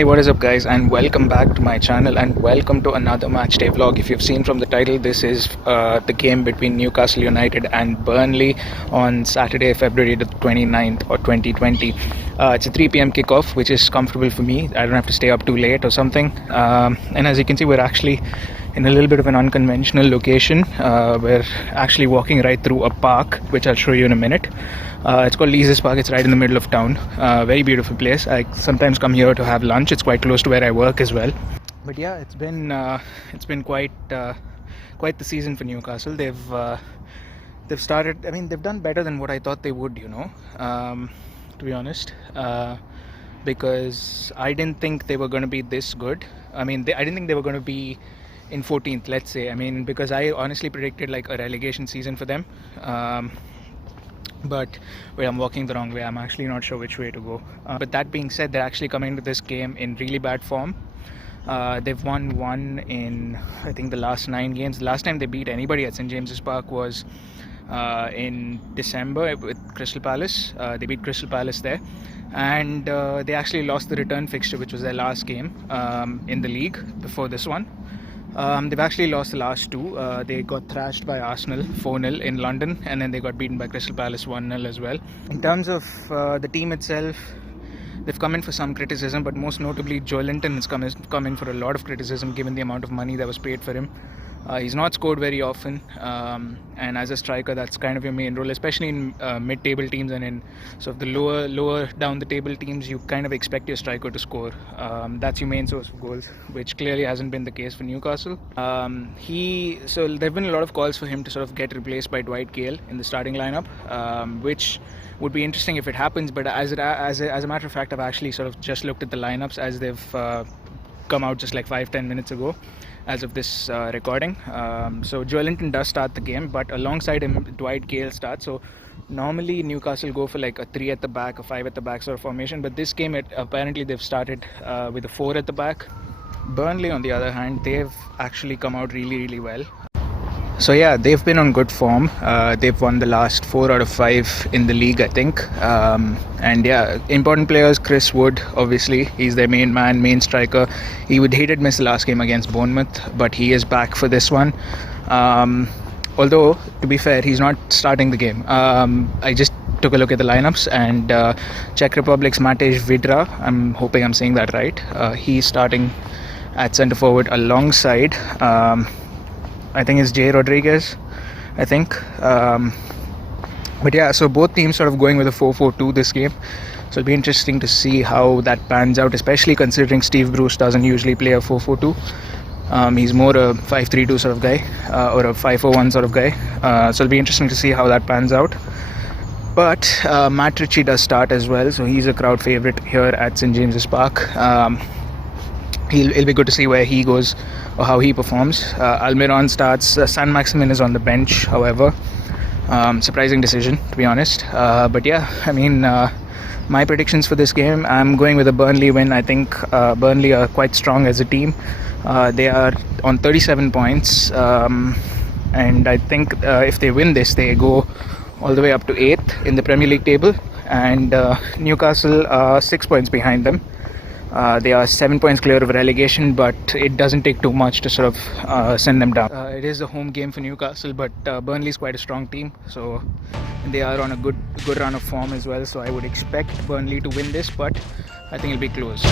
Hey, what is up, guys, and welcome back to my channel, and welcome to another Matchday vlog. If you've seen from the title, this is the game between Newcastle United and Burnley on Saturday, February the 29th or 2020. It's a 3 p.m. kickoff, which is comfortable for me. I don't have to stay up too late or something. And as you can see, we're actually in a little bit of an unconventional location. We're actually walking right through a park, which I'll show you in a minute. It's called Lees's Park. It's right in the middle of town. Very beautiful place. I sometimes come here to have lunch. It's quite close to where I work as well. But yeah, it's been quite the season for Newcastle. They've started. I mean, they've done better than what I thought they would. To be honest, because I didn't think they were going to be this good. I mean, I didn't think they were going to be in 14th, let's say. I mean, because I honestly predicted like a relegation season for them. But wait, I'm walking the wrong way. I'm actually not sure which way to go. But that being said, they're actually coming to this game in really bad form. They've won one in, I think, the last 9 games. The last time they beat anybody at St James's Park was in December with Crystal Palace. They beat Crystal Palace there. And they actually lost the return fixture, which was their last game in the league before this one. They've actually lost the last 2. They got thrashed by Arsenal 4-0 in London, and then they got beaten by Crystal Palace 1-0 as well. In terms of the team itself, they've come in for some criticism, but most notably Joelinton has come in for a lot of criticism given the amount of money that was paid for him. He's not scored very often, and as a striker, that's kind of your main role, especially in mid-table teams and in sort of the lower down the table teams. You kind of expect your striker to score. That's your main source of goals, which clearly hasn't been the case for Newcastle. So there've been a lot of calls for him to sort of get replaced by Dwight Gale in the starting lineup, which would be interesting if it happens. But as a matter of fact, I've actually sort of just looked at the lineups as they've come out just like 5-10 minutes ago as of this recording. So Joelinton does start the game, but alongside him Dwight Gale starts. So normally Newcastle go for like a 3 at the back, a 5 at the back sort of formation, but this game apparently they've started with a 4 at the back. Burnley, on the other hand, they've actually come out really well. So yeah, they've been on good form. They've won the last 4 out of 5 in the league, I think. And yeah, important players. Chris Wood, obviously, he's their main striker. He did miss the last game against Bournemouth, but he is back for this one. Although, to be fair, he's not starting the game. I just took a look at the lineups, and Czech Republic's Matej Vidra, I'm hoping I'm saying that right. He's starting at centre forward alongside I think it's Jay Rodriguez, I think. But yeah, so both teams sort of going with a 4-4-2 this game. So it'll be interesting to see how that pans out, especially considering Steve Bruce doesn't usually play a 4-4-2. He's more a 5-3-2 sort of guy, or a 5-4-1 sort of guy. So it'll be interesting to see how that pans out. But Matt Ritchie does start as well, so he's a crowd favourite here at St James's Park. It'll be good to see where he goes or how he performs. Almiron starts. San Maximin is on the bench, however. Surprising decision, to be honest. But yeah, I mean, my predictions for this game, I'm going with a Burnley win. I think Burnley are quite strong as a team. They are on 37 points. And I think if they win this, they go all the way up to 8th in the Premier League table. And Newcastle are 6 points behind them. They are 7 points clear of relegation, but it doesn't take too much to sort of send them down. It is a home game for Newcastle, but Burnley is quite a strong team, so they are on a good run of form as well. So I would expect Burnley to win this, but I think it'll be close.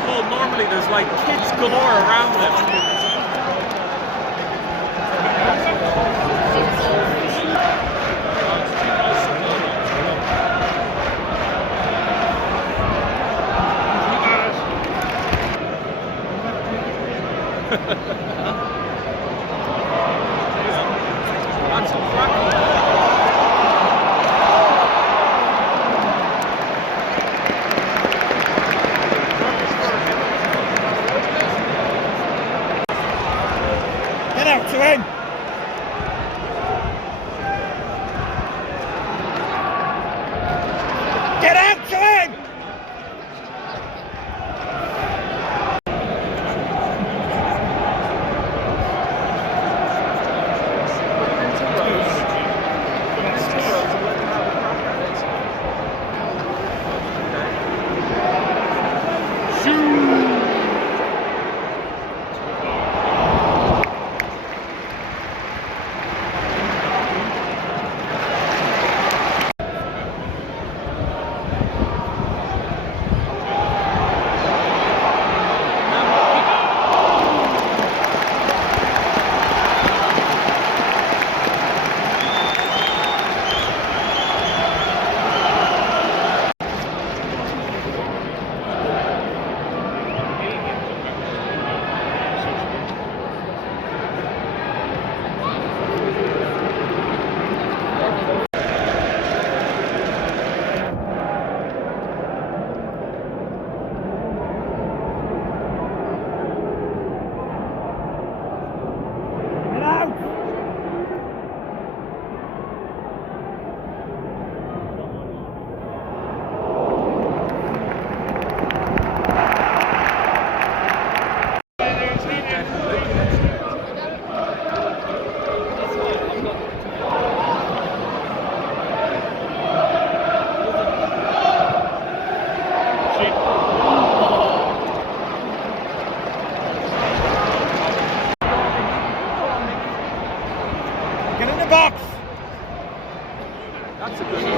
the hall, normally there's like kids galore around it. That's a crack. Get out to him! Get out to him! Get in the box! That's a good one.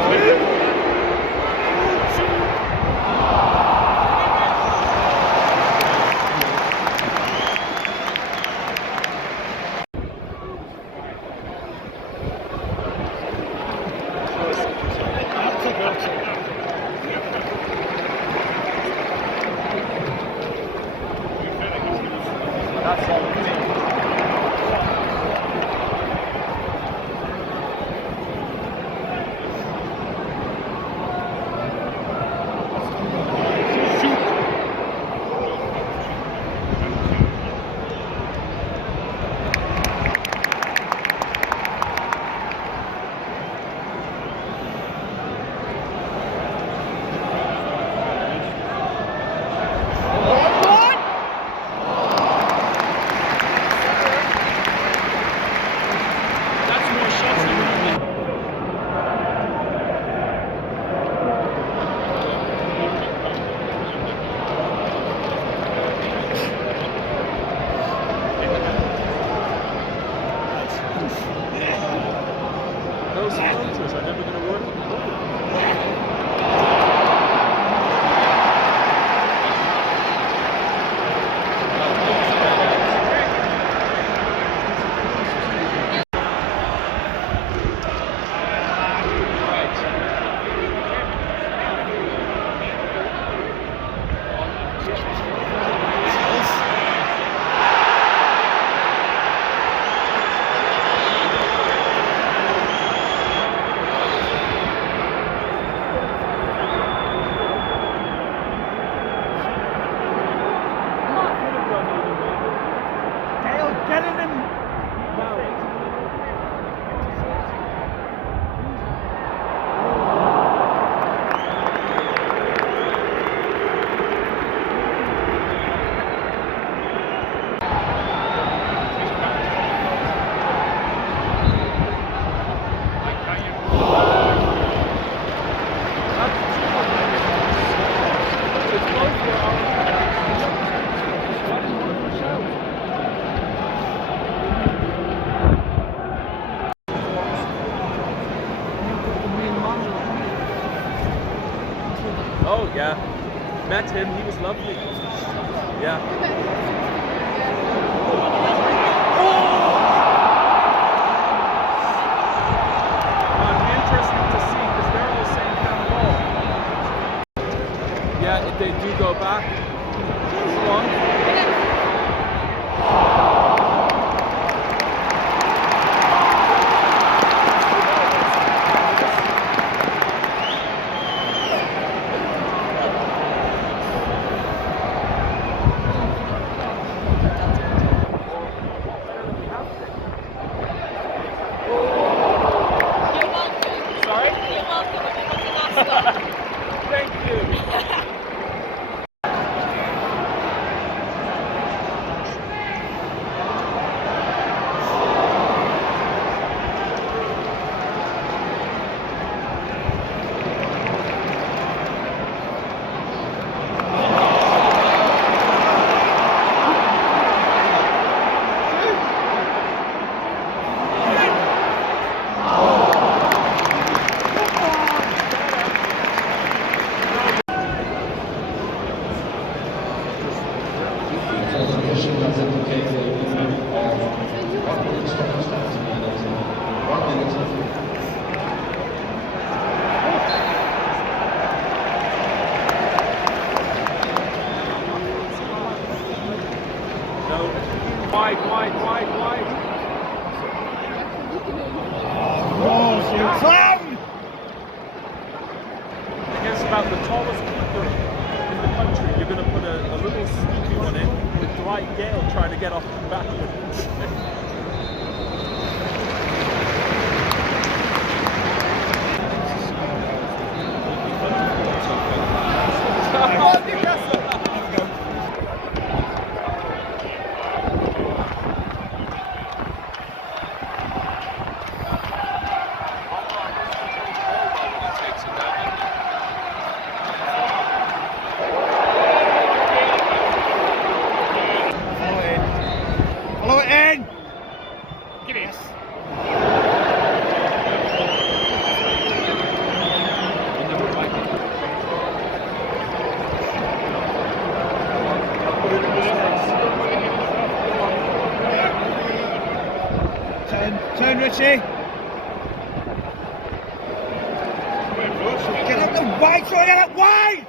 That's all. Those filters are never going to work. Get in him! Oh yeah, met him, he was lovely. Yeah. Interesting to see because they're all the same kind of ball. Yeah, if they do go back. Come on. Thank you. Wide. Oh, you clown! I guess about the tallest keeper in the country. You're going to put a little sneaky one in with Dwight Gale trying to get off the back of it. Newcastle! Follow it in! Give it. Turn, Richie. Get up the wide, so get up wide!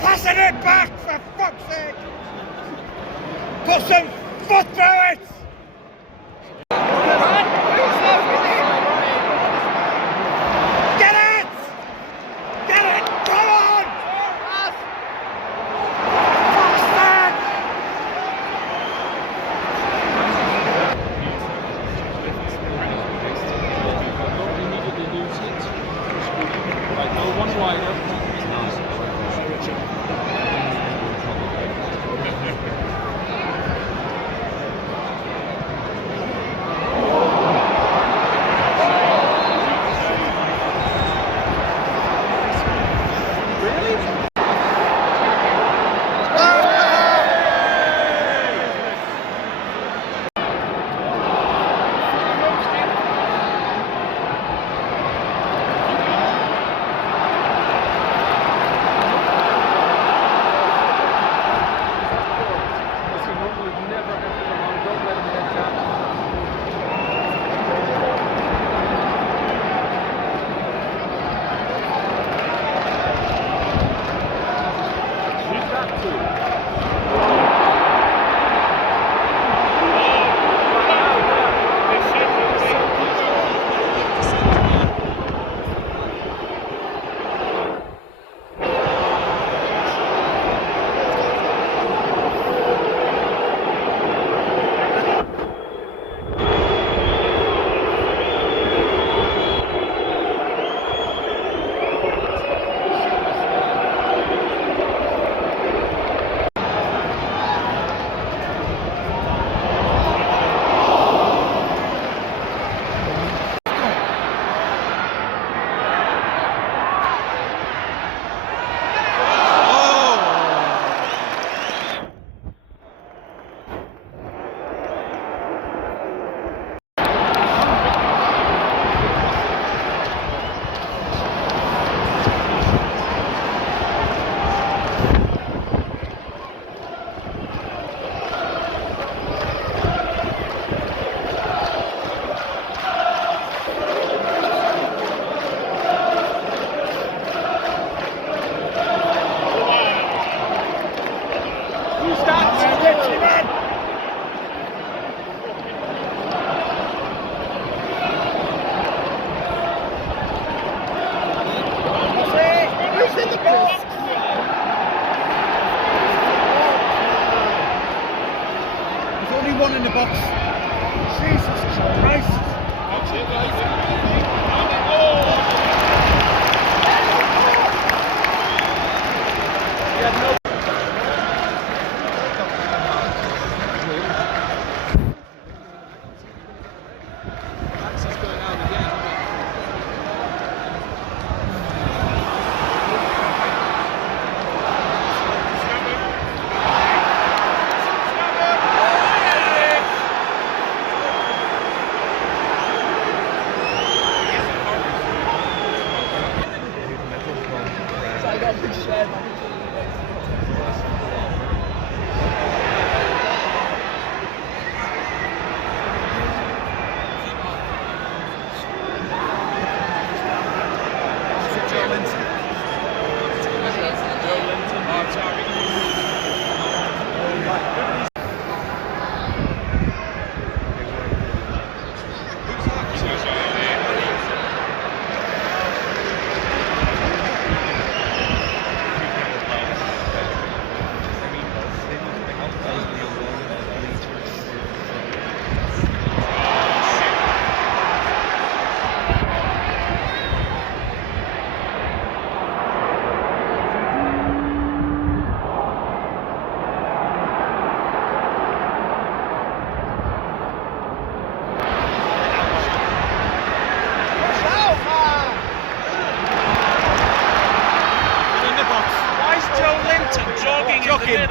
Passing it back, for fuck's sake! Put some foot through it! Get it! Get it! Come on! Fuck's sake! Don't immediately lose it. Like, no one wider.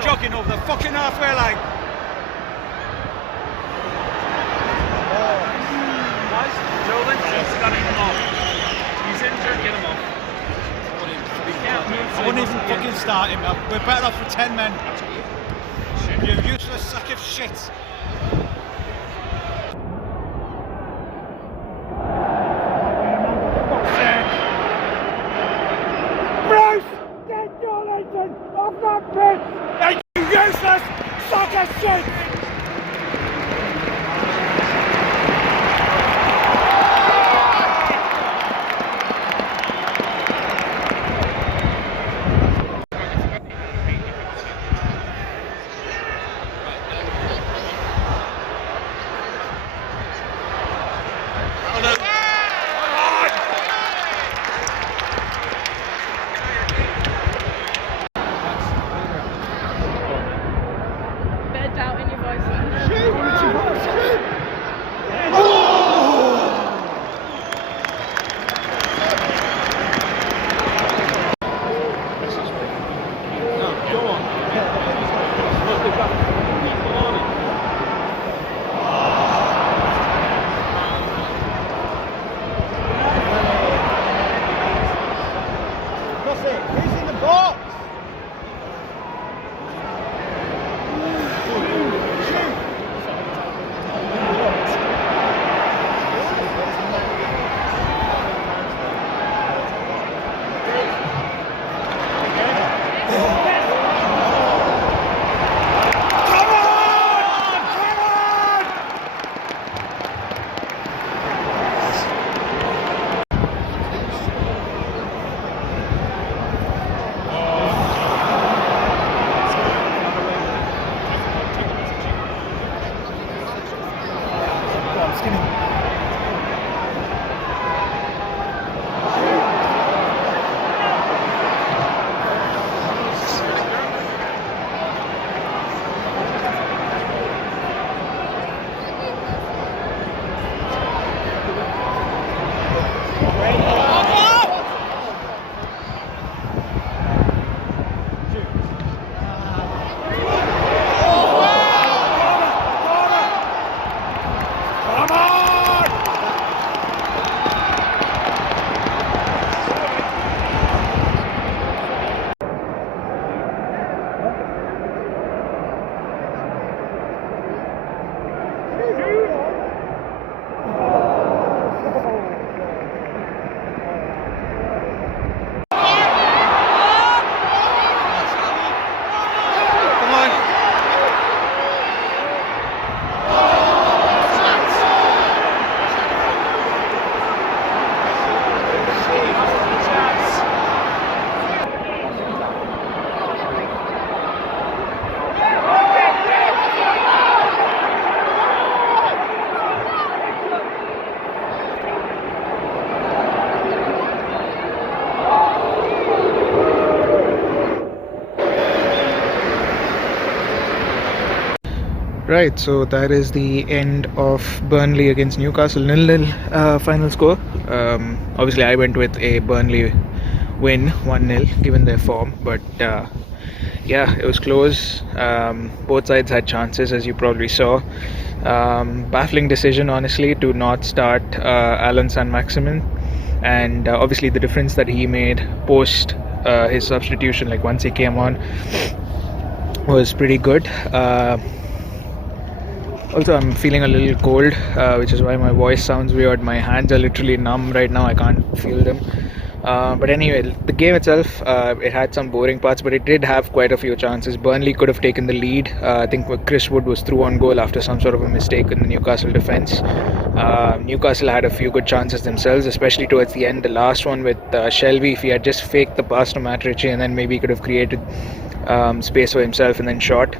Jogging over the fucking halfway line. Joelinton's got to come off. He's injured, get him off. I wouldn't even fucking start him. We're better off with 10 men. You useless sack of shit. Bruce, get Joelinton off that pitch! You useless sack of shit! Doubt in your voice. He's in the box! Right, so that is the end of Burnley against Newcastle 0-0 final score. Obviously, I went with a Burnley win 1-0 given their form, but yeah, it was close. Both sides had chances, as you probably saw. Baffling decision, honestly, to not start Alan San Maximin, and obviously the difference that he made post his substitution, like once he came on, was pretty good. Also, I'm feeling a little cold, which is why my voice sounds weird. My hands are literally numb right now. I can't feel them. But anyway, the game itself, it had some boring parts, but it did have quite a few chances. Burnley could have taken the lead. I think Chris Wood was through on goal after some sort of a mistake in the Newcastle defence. Newcastle had a few good chances themselves, especially towards the end. The last one with Shelby, if he had just faked the pass to Matt Ritchie, and then maybe he could have created space for himself and then shot.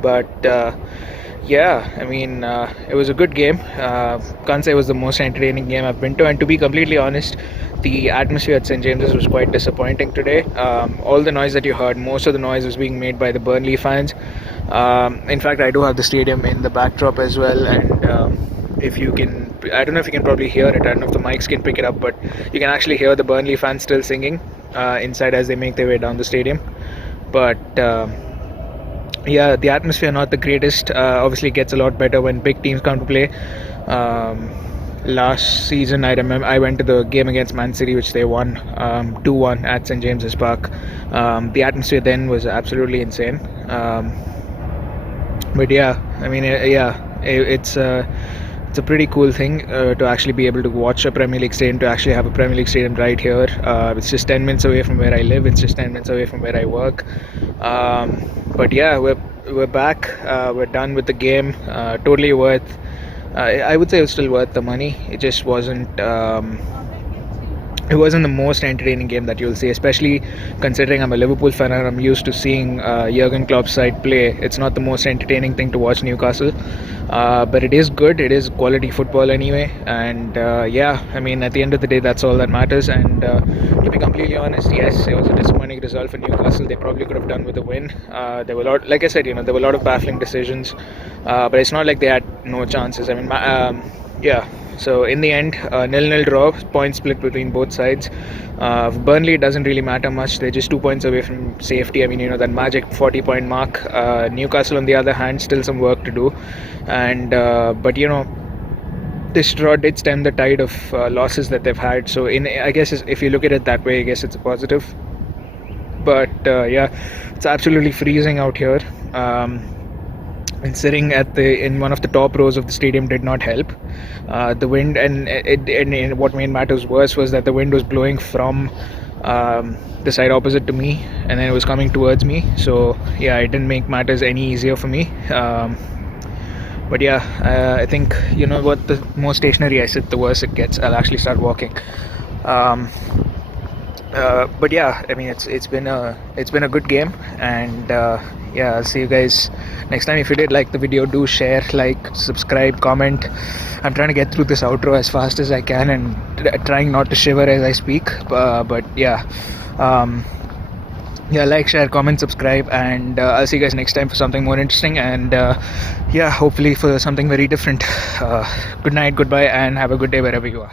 But yeah, I mean, it was a good game. Can't say it was the most entertaining game I've been to, and to be completely honest, the atmosphere at St James's was quite disappointing today. All the noise that you heard, most of the noise was being made by the Burnley fans. In fact, I do have the stadium in the backdrop as well, and if you can, I don't know if you can probably hear it, I don't know if the mics can pick it up, but you can actually hear the Burnley fans still singing inside as they make their way down the stadium. But yeah, the atmosphere not the greatest. Obviously, it gets a lot better when big teams come to play. Last season, I remember I went to the game against Man City, which they won 2-1 at St James's Park. The atmosphere then was absolutely insane. But yeah, I mean, it's a pretty cool thing to actually be able to watch a Premier League stadium, to actually have a Premier League stadium right here. It's just 10 minutes away from where I live. It's just 10 minutes away from where I work. But yeah, we're back. We're done with the game. Totally worth. I would say it was still worth the money. It just wasn't. It wasn't the most entertaining game that you'll see, especially considering I'm a Liverpool fan and I'm used to seeing Jurgen Klopp's side play. It's not the most entertaining thing to watch Newcastle, but it is good. It is quality football anyway, and yeah, I mean, at the end of the day, that's all that matters. And to be completely honest, yes, it was a disappointing result for Newcastle. They probably could have done with a win. There were a lot, like I said, there were a lot of baffling decisions, but it's not like they had no chances. I mean, yeah. So in the end, 0-0 draw, point split between both sides. Burnley, it doesn't really matter much. They're just 2 points away from safety. I mean, that magic 40-point mark. Newcastle, on the other hand, still some work to do. And but this draw did stem the tide of losses that they've had. So I guess if you look at it that way, I guess it's a positive. But yeah, it's absolutely freezing out here. And sitting in one of the top rows of the stadium did not help. The wind and what made matters worse was that the wind was blowing from the side opposite to me, and then it was coming towards me. So yeah, it didn't make matters any easier for me. But yeah, I think what, the more stationary I sit, the worse it gets. I'll actually start walking. But yeah, I mean, it's been a good game, and yeah, I'll see you guys next time. If you did like the video, do share, like, subscribe, comment. I'm trying to get through this outro as fast as I can and trying not to shiver as I speak. But yeah, like, share, comment, subscribe, and I'll see you guys next time for something more interesting, and yeah, hopefully for something very different. Good night, goodbye, and have a good day wherever you are.